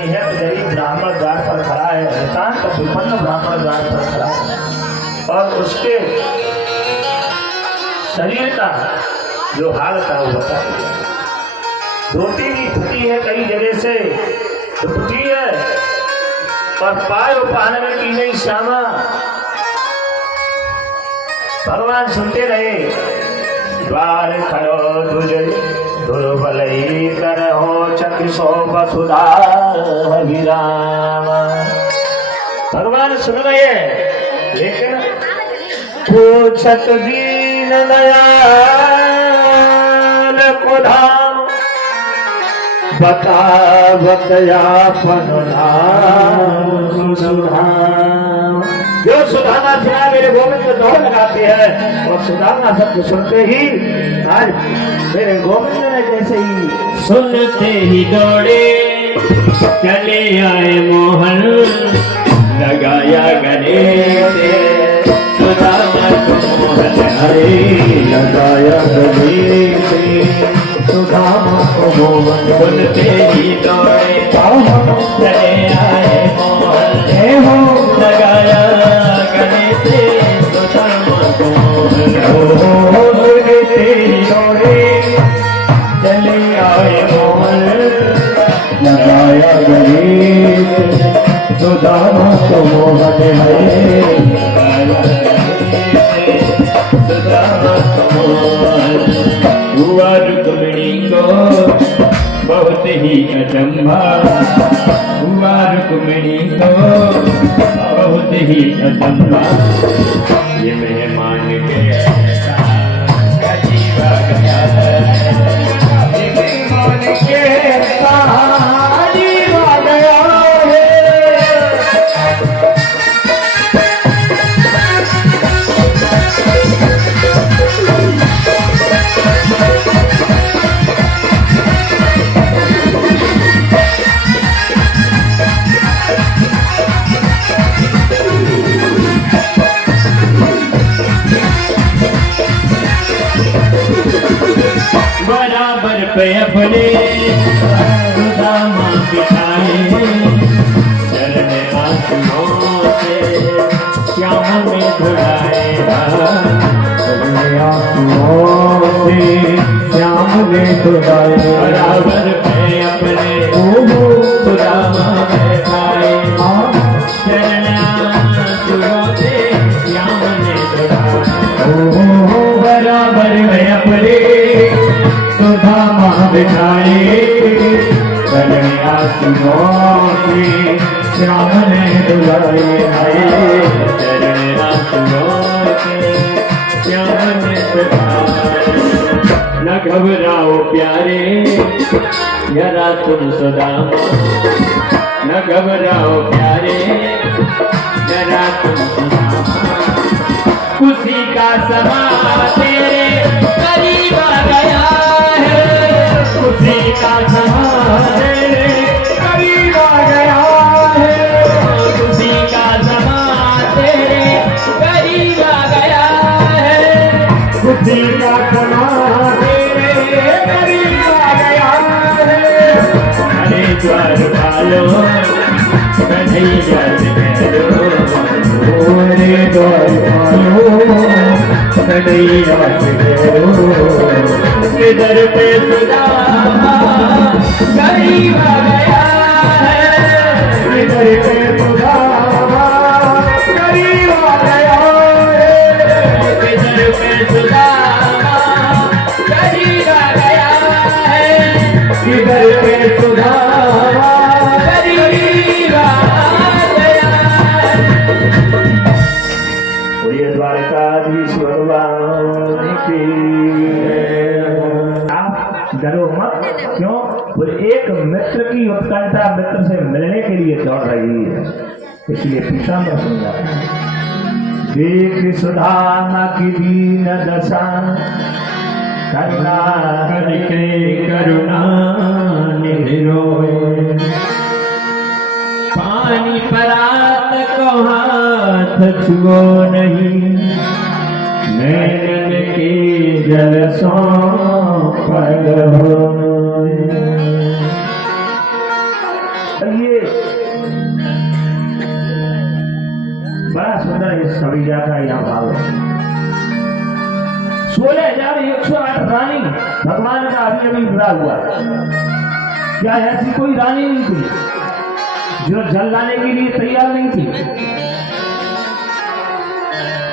है तो गरीब ब्राह्मण द्वार पर खड़ा है, नितांत विपन्न ब्राह्मण द्वार पर खड़ा है और उसके शरीर का जो हाल था वो बता दिया। धोती भी फटी है, कई जगह से फटी है और पाय पहनने की नहीं श्यामा। भगवान सुनते रहे, द्वार खड़ो तुझे दुर्बलई करहो चक्षुषो वसुधा विराम। भगवान सुन रहे हैं, लेकिन पूछत दीन दयाल को धाम, बतावत यापन नाम सुधाम। जो सुधामा सुना मेरे गोविंद को दौड़ लगाते हैं और सुधामा शब्द सुनते ही आज मेरे गोविंद ने जैसे ही सुनते ही दौड़े चले आए मोहन, लगाया गले से सुदामा को मोहन हरे, लगाया गले से सुदामा को मोहन। सुनते ही दौड़े चले आए मोहन, हे हो लगाया गले से सुदामा को मोहन। सुनते ही दौड़े चले आए मोहन, लगाया गले से सुदामा को मोहन हरे, सुदामा को मोहन। हुआ रुक्मिणी को बहुत ही अचंभा, हुआ रुक्मिणी को बहुत ही अचंभा। ये मेहमान के जीवा गया है, ये मेहमान के जीवा गया है। बराबर पे अपने सुदामा बिठाए, चरण आंसुओं से श्याम में धुलाए, चरण आंसुओं से श्याम में धुलाए। बराबर पे अपने सुदामा बिठाए, चरण आंसुओं से श्याम में धुलाए। बराबर में अपने सुदामा बिठाए, चरण आंसुओं से श्याम ने धुलाए, चरण आंसुओं से श्याम ने धुलाए। न घबराओ प्यारे जरा तुम सुदामा, न घबराओ प्यारे जरा तुम सुदामा। खुशी का समा तेरे करीब आ गया है, खुशी का समा तेरे करीब आ गया है, खुशी का समा तेरे करीब आ गया है, खुशी का समा तेरे करीब आ गया है। अरे द्वार पालो कन्हैया से कह दो, रे द्वार पालो कन्हैया से कह दो, दर पे सुदामा करीब आ गया है, दर पे सुदामा करीब आ गया है, दर पे सुदामा करीब आ गया है, दर पे सुदामा करीब आ गया है। बोलिए द्वारकाधीश भगवान की। आप डरो मत, क्यों? बोले एक मित्र की उत्कंठा मित्र से मिलने के लिए दौड़ रही है, इसलिए पिता में समझा। देख सुदामा की दीन दशा, करुणा करके करुणा निरोए, पानी परात को हाथ छुओ नहीं, नैनन के जल सो पग हो। ये बड़ा सुंदर इस कविता का यहाँ भाव है। 16,108 रानी भगवान का अभी अभी विवाह हुआ। क्या ऐसी कोई रानी नहीं थी जो जल लाने के लिए तैयार नहीं थी?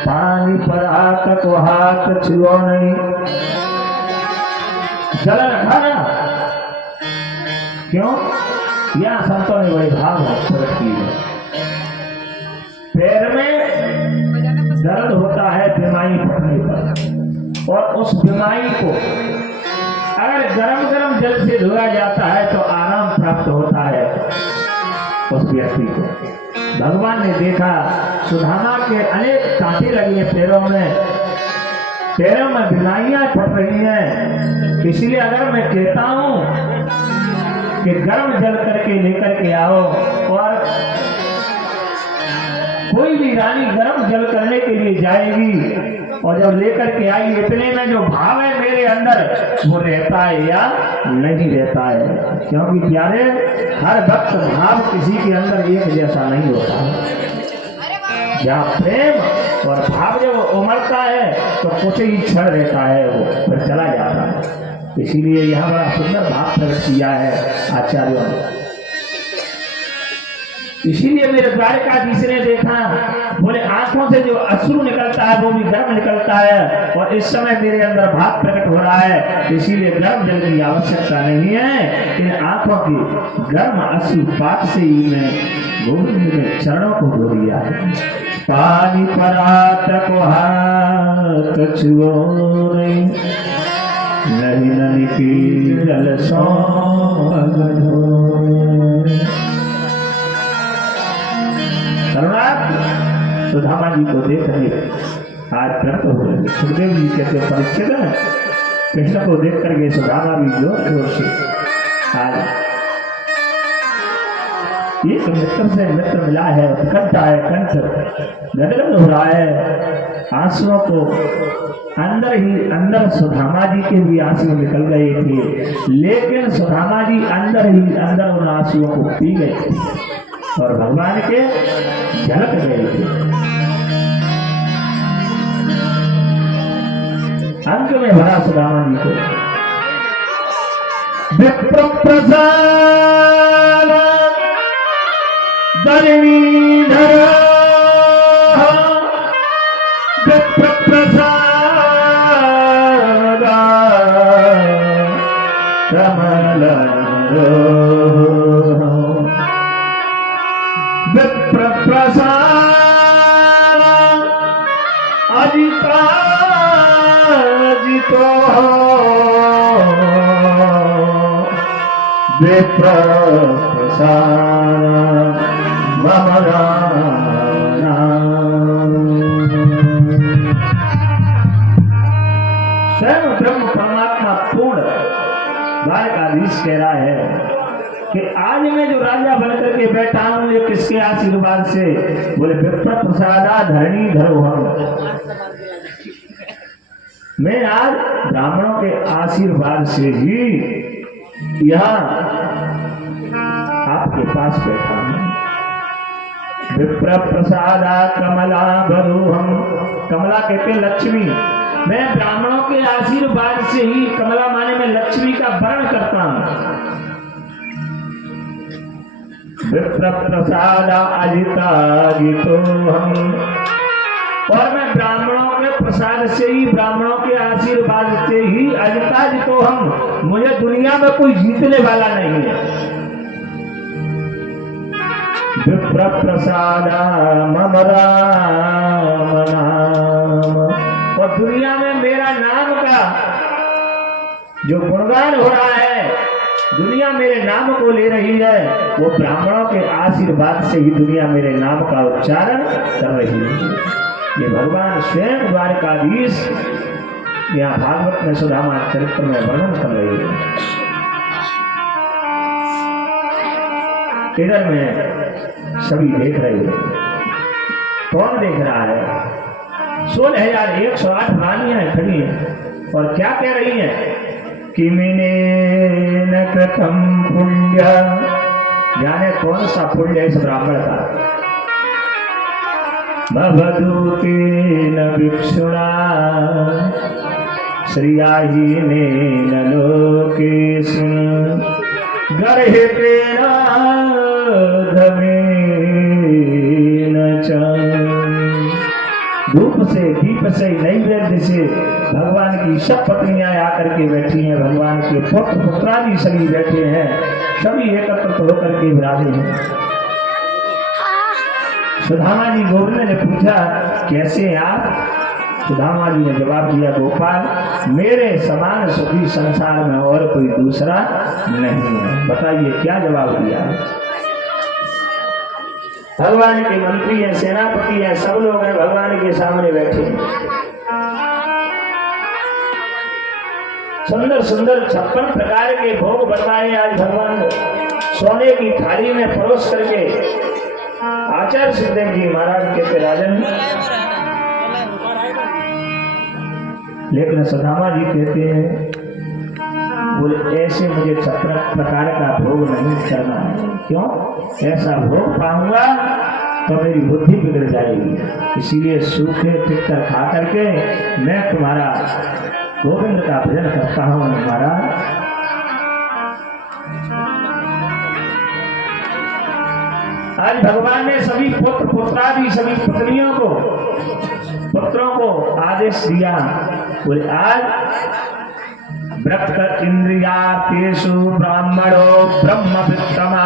पानी पर हाथ को हाथ छुओ नहीं, जल रखा ना। क्यों? यहां संतों ने बड़े भाव प्रकट किए हैं। पैर में दर्द होता है बीमारी पड़ने पर, और उस बीमारी को अगर गरम गरम जल से धोया जाता है तो आराम प्राप्त होता है उस व्यक्ति को। भगवान ने देखा सुदामा के अनेक कांटे लगी हैं पैरों में बीमारियां पड़ रही हैं। इसलिए अगर मैं कहता हूं कि गर्म जल करके लेकर के आओ, और कोई भी रानी गर्म जल करने के लिए जाएगी और जब लेकर के आई, इतने में जो भाव है मेरे अंदर वो रहता है या नहीं रहता है। क्योंकि प्यारे, हर वक्त भाव किसी के अंदर एक जैसा नहीं होता। जहाँ प्रेम और भाव जब उमड़ता है तो कुछ ही क्षण रहता है, वो फिर चला जाता है। इसीलिए यहाँ बड़ा सुंदर भाव प्रकट किया है आचार्यों ने। इसीलिए मेरे द्वारकाधीश ने देखा, बोले आंखों से जो अश्रु निकलता है वो भी गर्म निकलता है, और इस समय मेरे अंदर भाव प्रकट हो रहा है। इसीलिए गर्म जल की आवश्यकता नहीं है। इन आंखों की गर्म अश्रुपात से ही मैं गोविंद ने चरणों को धो दिया है। पानी पर हाथ को हाथ छुओ नहीं, नहीं ननी की जल सो सुदामा जी को देख रहे आज व्यक्त हो रहे। सुखदेव जी कहते परीक्षित है, कृष्ण को देख करके सुदामा भी जोर जोर से आज एक मित्र से मित्र मिला है, उत्कंठा है, कंठ गदगद हो रहा है। आंसुओं को अंदर सुदामा जी के भी आंसू निकल गए थे, लेकिन सुदामा जी अंदर ही अंदर उन आंसुओं को पी गए थे और भगवान के झलक गए थे। अंत में भरा सुदामा जी को विप्र प्रसाद धरणीधर, विप्र प्रसाद कमल, विप्र प्रसाद अजिता जितो, विप्र प्रसाद मम स्वयं ब्रह्म परमात्मा पूर्ण द्वारकाधीश कह रहा है कि आज मैं जो राजा बनकर के बैठा हूं ये किसके आशीर्वाद से? बोले विप्र प्रसादा धरणी धरो हम। मैं आज ब्राह्मणों के आशीर्वाद से ही यहाँ आपके पास बैठा हूं। विप्र प्रसादा कमला भरू हम, कमला कहते हैं लक्ष्मी। मैं ब्राह्मणों के आशीर्वाद से ही, कमला माने में लक्ष्मी का वर्ण करता हूं। विप्र प्रसादा अजिता जितो हम, और मैं ब्राह्मणों के प्रसाद से ही, ब्राह्मणों के आशीर्वाद से ही अजिता जितो हम। मुझे दुनिया में कोई जीतने वाला नहीं है। विप्र प्रसादा मम राम नाम, और दुनिया में मेरा नाम का जो गुणगान हो रहा है, दुनिया मेरे नाम को ले रही है, वो ब्राह्मणों के आशीर्वाद से ही दुनिया मेरे नाम का उच्चारण कर रही है। ये भगवान स्वयं द्वारकाधीश यहाँ भागवत में सुदामा चरित्र में वर्णन कर रही है। इधर में सभी देख रहे हैं। कौन देख रहा है? 16,108 रानियां खड़ी हैं और क्या कह रही हैं कि मैंने न कृतम पुण्य जाने कौन सा पुण्य है इस ब्राह्मण का। भवदूतेन भिक्षुणा श्रियाहीनेन लोकेषु गर्हितेन धमेन च। धूप से, दीप से, नैवेद्य से भगवान की सब पत्नियां आकर के बैठी हैं, भगवान के पुत्र पुत्रादि सभी बैठे हैं, सभी एकत्रित होकर के विराजे हैं। सुदामा जी गोविंद ने पूछा कैसे हैं आप? सुदामा जी ने जवाब दिया, गोपाल मेरे समान सुखी संसार में और कोई दूसरा नहीं है। बताइए क्या जवाब दिया? भगवान के मंत्री हैं, सेनापति हैं, सब लोग हैं, भगवान के सामने बैठे हैं। सुंदर सुंदर 56 प्रकार के भोग बनवाए आज भगवान सोने की थाली में परोस करके। आचार्य सुखदेव जी महाराज कहते राजन, लेकिन सुदामा जी कहते हैं बोले ऐसे मुझे 56 प्रकार का भोग नहीं करना है। क्यों? ऐसा भोग पाऊंगा तो मेरी बुद्धि बिगड़ जाएगी, इसीलिए सूखे तिक्तर खा करके मैं तुम्हारा गोविंद का भजन करता हूँ। महाराज आज भगवान ने सभी पुत्र पुत्रादि सभी पुत्रों को आदेश दिया, बोले आज ब्रह्म इंद्रियातेषु ब्राह्मणो ब्रह्मवित्तमा।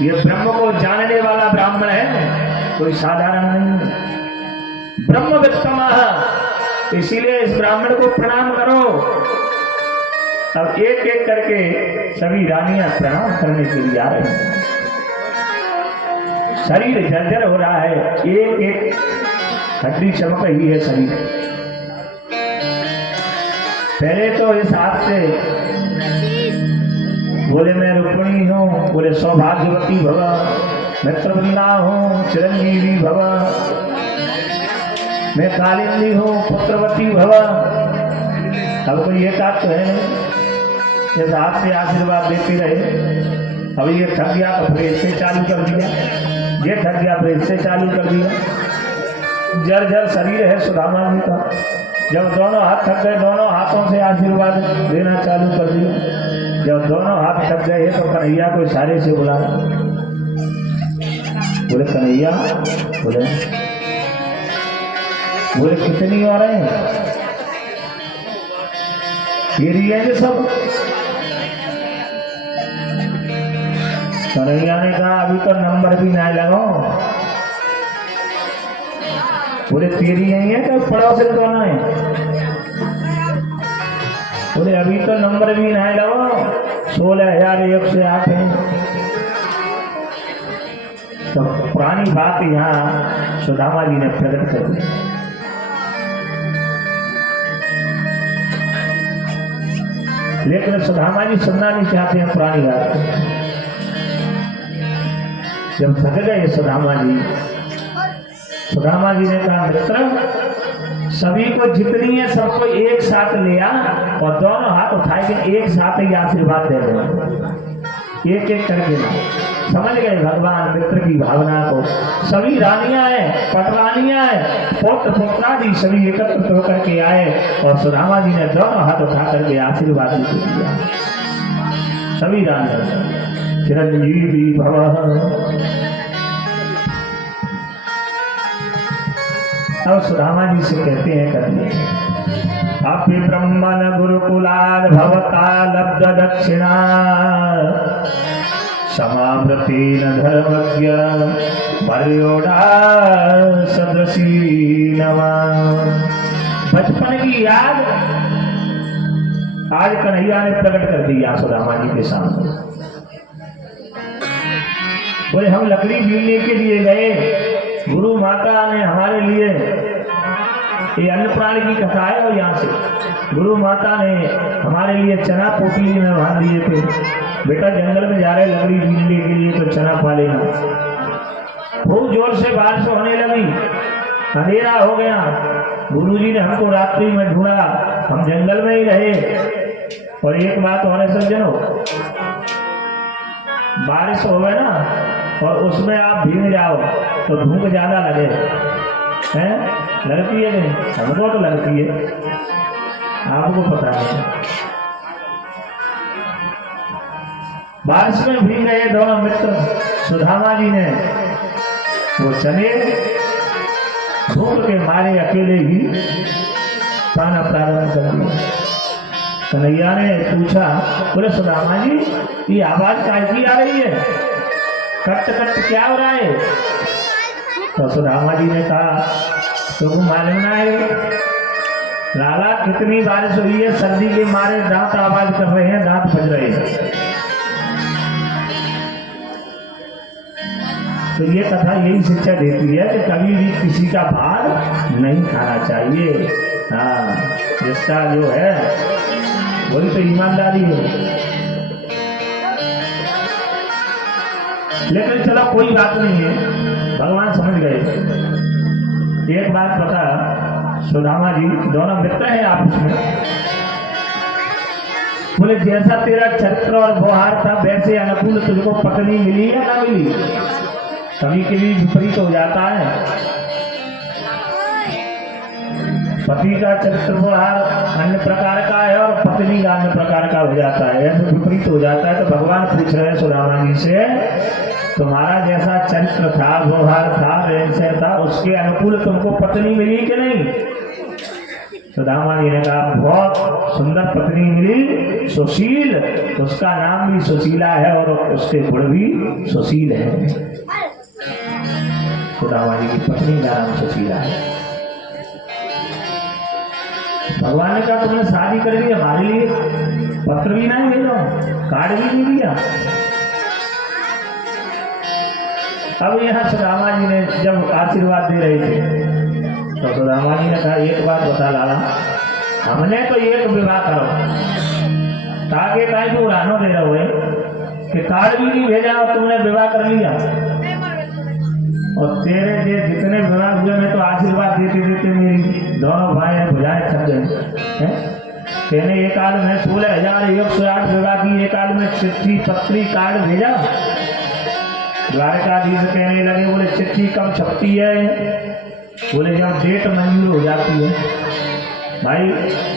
ये ब्रह्म को जानने वाला ब्राह्मण है, कोई साधारण नहीं। ब्रह्मवित्तमा, इसीलिए इस ब्राह्मण को प्रणाम करो। अब एक एक करके सभी रानियां प्रणाम करने के लिए आ रही हैं। शरीर जर्जर हो रहा है, एक एक हड्डी चमक रही है शरीर। पहले तो इस हाथ से बोले मैं रुक्मिणी हूँ, बोले सौभाग्यवती भव, मित्रवृंदा हूँ, चिरंजीवी भव, मैं कालिंदी हूँ, पुत्रवती भव। अब कोई एक हाथ तो है नहीं, इस हाथ से आशीर्वाद देते रहे। अब ये थक गया तो फिर इससे चालू कर दिया, ये थक गया फिर इससे चालू कर दिया। जर्जर शरीर है सुदामा जी का। जब दोनों हाथ थक गए, दोनों हाथों से आशीर्वाद देना चालू कर दिया। जब दोनों हाथ थक गए तो कन्हैया को इशारे से बुलाया, बोले कन्हैया, बोले कितनी और हैं? तेरी है ये सब? कन्हैया ने कहा अभी तो नंबर भी ना लगाओ। बोले तेरी नहीं है तो पड़ोसी दोनों है? बोले अभी तो नंबर भी ना लगाओ, 16,108 है। तो पुरानी बात यहाँ सुदामा जी ने प्रकट कर दी। लेकिन सुदामा जी सुनना नहीं चाहते हैं पुरानी बात। जब थक गए सुदामा जी ने कहा मित्र सभी को जितनी है सबको एक साथ लिया और दोनों हाथ उठाए के एक साथ ही आशीर्वाद दे दो, एक एक करके ना। समझ गए भगवान मित्र की भावना को। सभी रानियां हैं, पटरानियां हैं, पुत्र पुत्रादि सभी एकत्रित होकर के आए और सुदामा जी ने दोनों हाथ उठा करके आशीर्वाद दिया। सभी रानियां चिरंजीवी भव। अब सुदामा जी से कहते हैं करिए अपि ब्रह्मण गुरुकुलाद भवता लब्ध दक्षिणा समावृतेन धर्मज्ञ मर्योडा सदृशी नवा। बचपन की याद आज कन्हैया ने प्रकट कर दी सुदामा जी के सामने। बोले हम लकड़ी बीनने के लिए गए, गुरु माता ने हमारे लिए ये अन्न प्राण की कथा है और यहाँ से गुरु माता ने हमारे लिए चना पोटली में बांध दिए थे। बेटा जंगल में जा रहे लकड़ी बीनने के लिए तो चना पा लेना। खूब जोर से बारिश होने लगी, अंधेरा हो गया। गुरुजी ने हमको रात्रि में ढूंढा, हम जंगल में ही रहे। और एक बात और है सज्जनों, बारिश होवे ना और उसमें आप भीग जाओ तो धूप ज्यादा लगे, हैं? लगती है नहीं? हमको तो लगती है, आपको पता है। बारिश में भीग गए दोनों मित्र, सुदामा जी ने वो चले, धूप के मारे अकेले ही पाना प्रारंभ कर दिया। कन्हैया ने पूछा, बोले सुदामा जी ये आवाज काहे आ रही है, कट कट क्या हो रहा है? तो सुदामा जी ने कहा, तुमको मालूम ना है लाला कितनी बारिश हुई है, सर्दी के मारे दांत आवाज कर रहे हैं, दांत बज रहे हैं। तो ये कथा यही शिक्षा देती है कि कभी भी किसी का भार नहीं खाना चाहिए। हाँ, जिसका जो है वही तो ईमानदारी है। लेकिन चलो कोई बात नहीं है, भगवान समझ गए। एक बात बता, सुदामा जी दोनों मित्र हैं आपस में, बोले जैसा तेरा चरित्र और व्यवहार था वैसे अनुकूल तुझको पत्नी मिली या ना मिली? कभी कभी विपरीत हो जाता है, पति का चरित्र व्यवहार अन्य प्रकार का है और पत्नी का अन्य प्रकार का हो जाता है, ऐसे विपरीत हो जाता है। तो भगवान पूछ रहे हैं सुदामा जी से, तुम्हारा जैसा चरित्र था, व्यवहार था, वैसे था, उसके अनुकूल तुमको पत्नी मिली कि नहीं? सुदामा जी ने कहा, बहुत सुंदर पत्नी मिली, सुशील, उसका नाम भी सुशीला है और उसके गुण भी सुशील है। सुदामा जी की पत्नी का नाम सुशीला है। भगवान ने कहा, तुमने शादी कर ली हमारे लिए, पत्र भी नहीं भेजो, कार्ड भी नहीं दिया। अब यहाँ सुदामा जी ने जब आशीर्वाद दे रहे थे तो सुदामा जी ने कहा, एक बात बता लाला, हमने तो एक विवाह करो, ताकि काय को उड़ानो दे रहे हुए कि कार्ड भी नहीं भेजा और तुमने विवाह कर लिया। और तेरे जे जितने विवाह हुए में तो आशीर्वाद देते देते मेरी दोनों भाई भुजाएं थक गई। कहने एक काल में 16,108 विवाह की, एक काल में चिट्ठी पत्री कार्ड भेजा। द्वारकाधीश कहने लगे, बोले चिट्ठी कब छपती है? बोले जब डेट मंजूर हो जाती है। भाई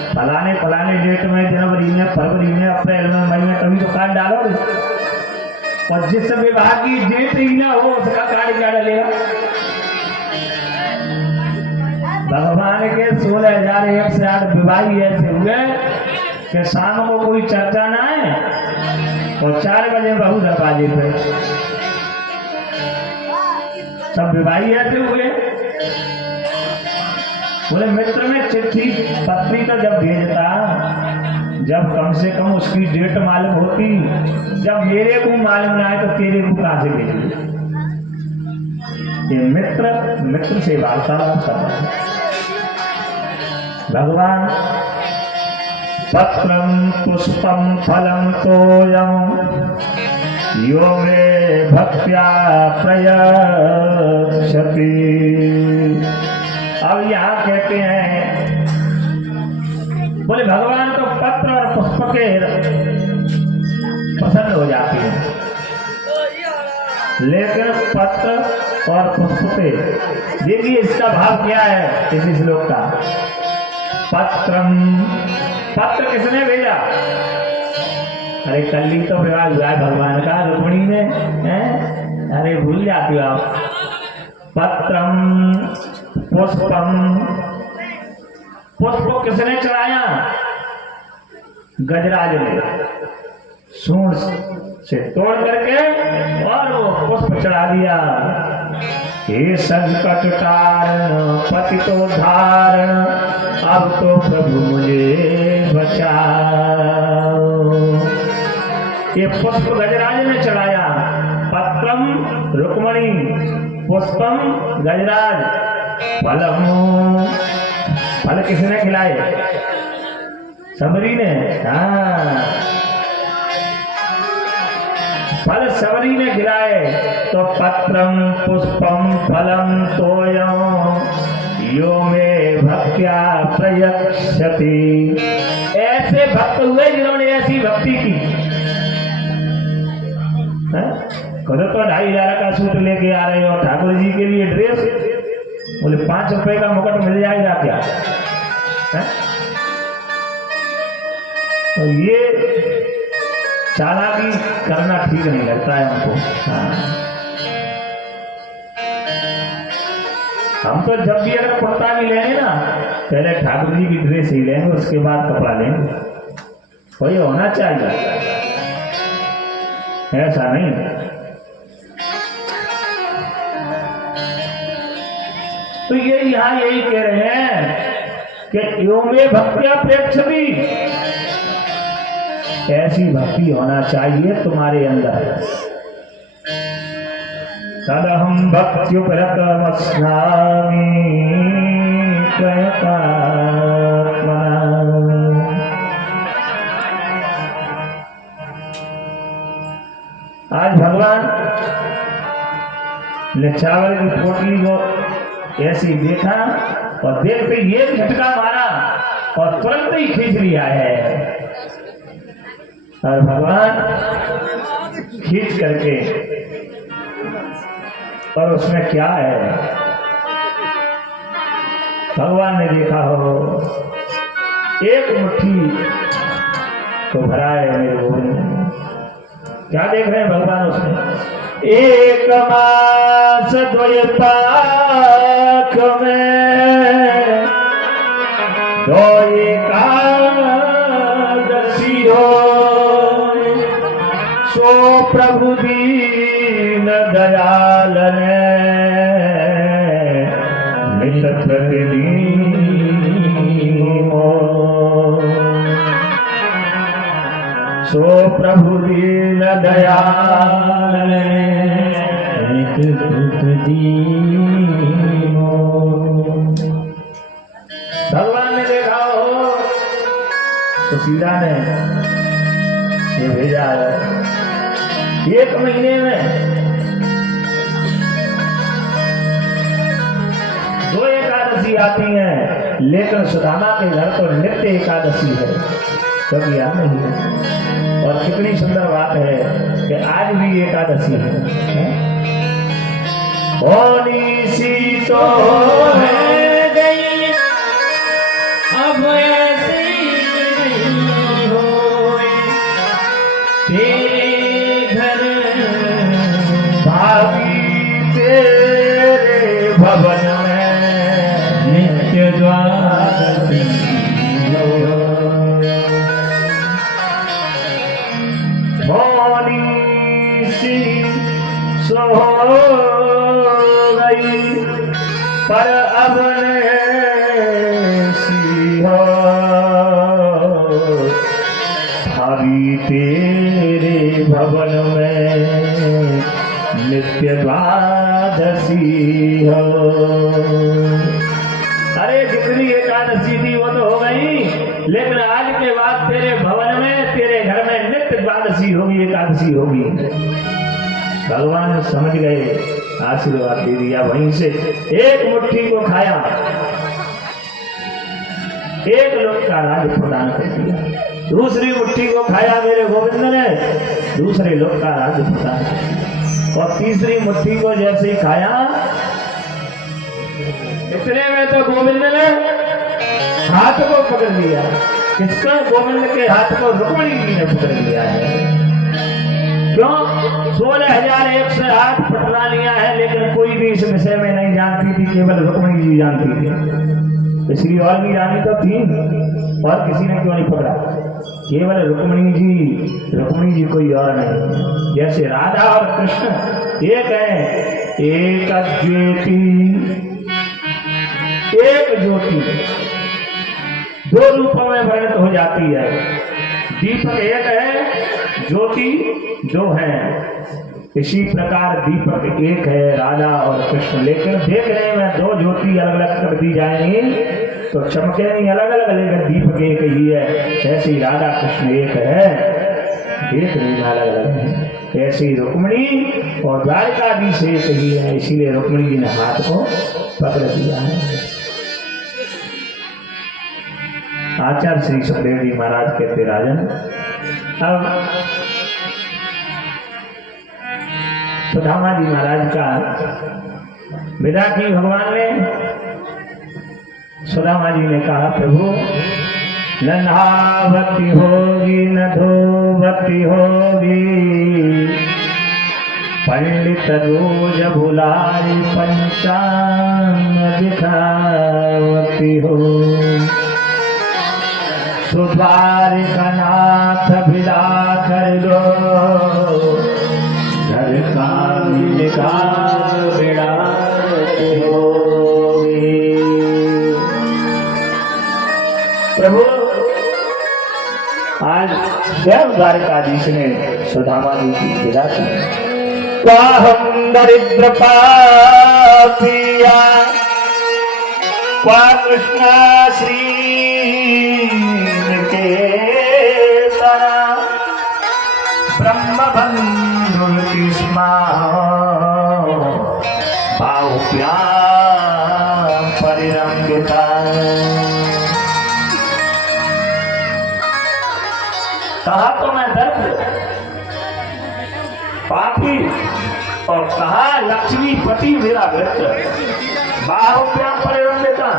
फलाने फलाने डेट में, जनवरी में, फरवरी में, अप्रैल में, मई में, कभी तो कार्ड डालो। और जिस विवाह की डेट ही ना हो उसका कार्ड क्या डालेगा? भगवान के 16,108 विवाह ऐसे हुए कि शाम को कोई चर्चा ना है और 4 बजे बहू दरवाजे पे, सब विवाह ऐसे हुए। बोले मित्र में चिट्ठी पत्री तो जब भेजता, जब कम से कम उसकी डेट मालूम होती, जब मेरे को मालूम ना है तो तेरे को कहां से भेजी? ये मित्र से वार्तालाप कर रहे हैं। भगवान पत्रम पुष्पम फलम तोयम यो मे भक्त्या प्रयच्छति। अब यहाँ कहते हैं, बोले भगवान तो पत्र और पुष्प के पसंद हो जाती है, लेकिन पत्र और पुष्प पे देखिए इसका भाव क्या है इस श्लोक का। पत्र किसने भेजा? अरे कल ही तो विवाह हुआ है भगवान का रुक्मिणी में, हैं? अरे भूल जाती हो आप। पत्रम पुष्पम, पुष्प किसने चढ़ाया? गजराज ने सूंड से तोड़ करके और वो पुष्प चढ़ा दिया। हे संकट कारण पतितो धारण, अब तो प्रभु मुझे बचाओ। ये पुष्प गजराज ने चढ़ाया। पत्रम रुक्मिणी, पुष्पम गजराज, फलम, फल किसने खिलाए? सबरी ने। हाँ, फल सबरी ने खिलाए। तो पत्रम पुष्पम फलम तोयम यो में भक्त्या प्रयच्छति। ऐसे भक्त हुए जिन्होंने ऐसी भक्ति की। खुद तो 2500 का सूट लेके आ रहे हो, ठाकुर जी के लिए ड्रेस, बोले 5 रुपए का मुकुट मिल जाएगा क्या? है? तो ये चालाकी करना ठीक नहीं लगता है हमको। हाँ। हम तो जब भी अगर कुर्ता भी लेंगे ना, पहले ठाकुर जी की ड्रेस ही लेंगे, उसके बाद कपड़ा लेंगे। वही होना चाहिए, ऐसा नहीं। तो ये यहाँ यही कह रहे हैं कि यो में भक्त्यापेक्ष भी ऐसी भक्ति होना चाहिए तुम्हारे अंदर। तदहम भक्त्युपरतमस्नामि प्रयतात्मना। आज भगवान ने चावल की पोटली को ऐसे देखा और देखते ये झटका मारा और तुरंत ही खींच लिया है। और भगवान खींच करके, और उसमें क्या है, भगवान ने देखा हो एक मुट्ठी तो भरा है मेरे गोविंद ने। क्या देख रहे हैं भगवान उसमें? एक मास द्वयपाक में दो एकादशी हो, सो प्रभु दीन दयाल ने नित प्रतिदीन हो। सो प्रभु दीन दयाल नित प्रतिदीन हो। भगवान ने देखा हो तो सीधा ने ये भेजा है। 1 महीने में 2 एकादशी आती हैं, लेकिन सुदामा के घर तो नित्य एकादशी है, कभी याद नहीं है। और कितनी सुंदर बात है कि आज भी एकादशी है। होनी सी तो है गई अब ऐसी नहीं होए, तेरे घर भाभी तेरे भवन में नित्य द्वादशी हो। होनी सी सो गई पर अब सी हो, भाभी तेरे भवन में नित्य द्वादशी हो। अरे जितनी एकादशी थी वो तो हो गई, लेकिन आज के बाद तेरे भवन में, तेरे घर में नित्य द्वादशी होगी, एकादशी होगी। भगवान समझ गए, आशीर्वाद दे दिया। वहीं से एक मुट्ठी को खाया, 1 लोक का राज प्रदान कर दिया। दूसरी मुट्ठी को खाया मेरे गोविंद ने, दूसरे लोक का राज प्रदान कर दिया। और तीसरी मुट्ठी को जैसे ही खाया, इतने में तो गोविंद ने हाथ को पकड़ लिया। किसका? गोविंद के हाथ को रुक्मिणी जी ने पकड़ लिया है। क्यों? 16,108 पटना लिया है, लेकिन कोई भी इस विषय में नहीं जानती थी, केवल रुक्मिणी जी जानती थी। इसलिए और भी रानी तो थी, और किसी ने क्यों नहीं पकड़ा? केवल रुक्मिणी जी कोई और नहीं। जैसे राधा और कृष्ण एक है, एक ज्योति, एक ज्योति 2 रूपों में वर्णित हो जाती है। दीपक एक है, ज्योति 2 है। इसी प्रकार दीपक एक है, राधा और कृष्ण। लेकिन देखने में 2 ज्योति अलग अलग कर दी जाएंगी तो चमके नहीं अलग अलग, लेकिन दीपक एक ही है। ऐसे ही राधा कृष्ण एक है, देखने में अलग अलग है। ऐसे ही रुक्मिणी और द्वारकाधीश एक ही है, इसीलिए रुक्मिणी जी ने हाथ को पकड़ दिया है। आचार्य श्री सुखदेव जी महाराज कहते, राजन, अब सुदामा जी महाराज का विदा की भगवान ने। सुदामा जी ने कहा प्रभु न नहावती होगी न धोवती होगी, पंडित रोज भुलाई पंचांग दिखावती हो। सुद्वारिका नाथ विदा कर लो, घर का बेड़ा प्रभु आज स्वयं द्वारकाधीश ने सुदामा जी की विदा की। क्वाहम दरिद्र पापिया क्वा कृष्ण श्री के ब्रह्म बंधु स्मा पाउप्या परिरंगिता। कहा तो मैं दर्द पापी और कहा लक्ष्मीपति मेरा मित्र। बाहुप्याम परिरंगिता,